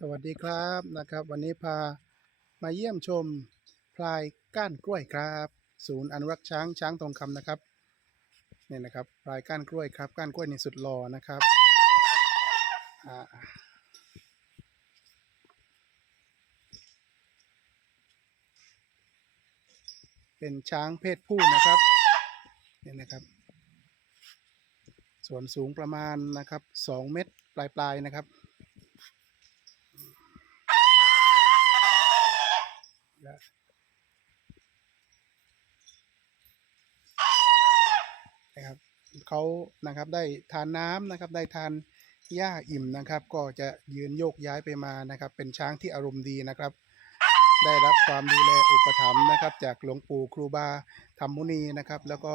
สวัสดีครับนะครับ วันนี้พามาเยี่ยมชมพลายก้านกล้วยครับ ศูนย์อนุรักษ์ช้างช้างทองคำนะครับเนี่ยนะครับพลายก้านกล้วยครับก้านกล้วยในสุดหล่อนะครับเป็นช้างเพศผู้นะครับเนี่ยนะครับ ส่วนสูงประมาณนะครับสองเมตรปลายๆนะครับ นะครับเขานะครับได้ทานน้ำนะครับได้ทานหญ้าอิ่มนะครับ ก็จะยืนโยกย้ายไปมานะครับ เป็นช้างที่อารมณ์ดีนะครับ ได้รับความดูแลอุปถัมภ์นะครับ จากหลวงปู่ครูบาธรรมมุนีนะครับ แล้วก็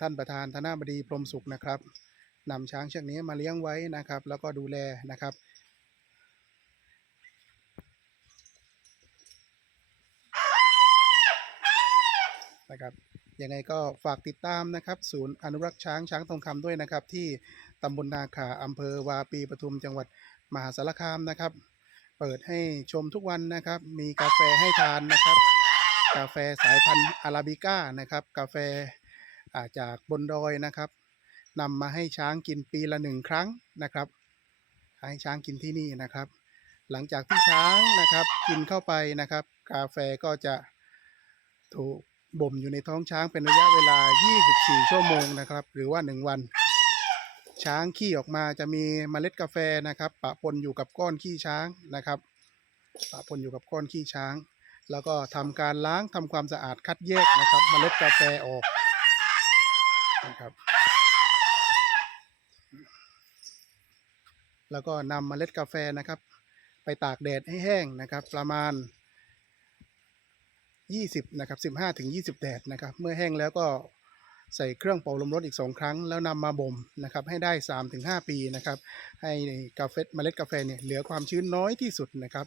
ท่านประธานธนาบดีพรมสุขนะครับนำช้างเชือกนี้มาเลี้ยงไว้นะครับ แล้วก็ดูแลนะครับ นะครับยังไงก็ฝากติดตามนะครับ ศูนย์อนุรักษ์ช้างช้างทองคำด้วยนะครับ ที่ตำบลนาขาอำเภอวาปีปทุมจังหวัดมหาสารคามนะครับ เปิดให้ชมทุกวันนะครับ มีกาแฟให้ทานนะครับ กาแฟสายพันธุ์อาราบิก้านะครับ กาแฟาจากบนดอยนะครับนำมาให้ช้างกินปีละหนึ่งครั้งนะครับ ให้ช้างกินที่นี่นะครับ หลังจากที่ช้างนะครับกินเข้าไปนะครับ กาแฟก็จะถูก บ่มอยู่ในท้องช้างเป็นระยะเวลา 24 ชั่วโมงนะครับ หรือว่า 1 วัน ช้างขี้ออกมาจะมีเมล็ดกาแฟนะครับ ปะปนอยู่กับก้อนขี้ช้างนะครับ ปะปนอยู่กับก้อนขี้ช้าง แล้วก็ทำการล้างทำความสะอาดคัดแยกนะครับเมล็ดกาแฟออกนะครับแล้วก็นำเมล็ดกาแฟนะครับ ไปตากแดดให้แห้งนะครับ ประมาณ 20นะครับ15ถึง20แดดนะครับเมื่อแห้งแล้วก็ใส่เครื่องเป่าลมรดอีก 2 ครั้ง แล้วนำมาบ่มนะครับให้ได้3ถึง5ปีนะครับให้กาแฟเมล็ดกาแฟเนี่ยเหลือความชื้นน้อยที่สุดนะครับ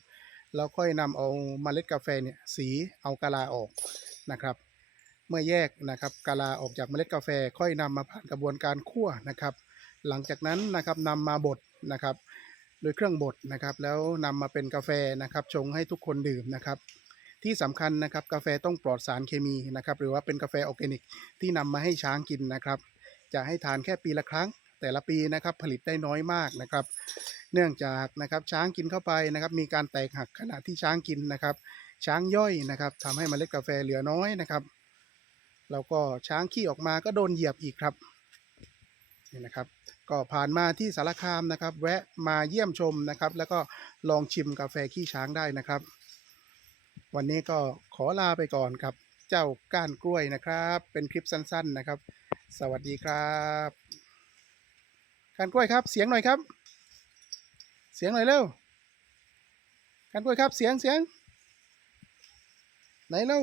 แล้วค่อยนำเอาเมล็ดกาแฟเนี่ยสีเอากะลาออกนะครับเมื่อแยกนะครับกะลาออกจากเมล็ดกาแฟค่อยนำมาผ่านกระบวนการคั่วนะครับ หลังจากนั้นนะครับนำมาบดนะครับ โดยเครื่องบดนะครับ แล้วนำมาเป็นกาแฟนะครับชงให้ทุกคนดื่มนะครับ ที่สำคัญนะครับกาแฟต้องปลอดสารเคมีนะครับหรือว่าเป็นกาแฟออร์แกนิกที่นำมาให้ช้างกินนะครับ จะให้ทานแค่ปีละครั้ง แต่ละปีนะครับผลิตได้น้อยมากนะครับ เนื่องจากนะครับช้างกินเข้าไปนะครับ มีการแตกหักขณะที่ช้างกินนะครับ ช้างย่อยนะครับทำให้มเมล็ดกาแฟเหลือน้อยนะครับแล้วก็ช้างขี้ออกมาก็โดนเหยียบอีกครับนี่นะครับก็ผ่านมาที่สารคามนะครับ แวะมาเยี่ยมชมนะครับ แล้วก็ลองชิมกาแฟขี้ช้างได้นะครับ วันนี้ก็ขอลาไปก่อนครับ เจ้าก้านกล้วยนะครับ เป็นคลิปสั้น ๆนะครับ สวัสดีครับก้านกล้วยครับ เสียงหน่อยครับ เสียงหน่อยเร็วก้านกล้วยครับ เสียงเสียงไหนเร็ว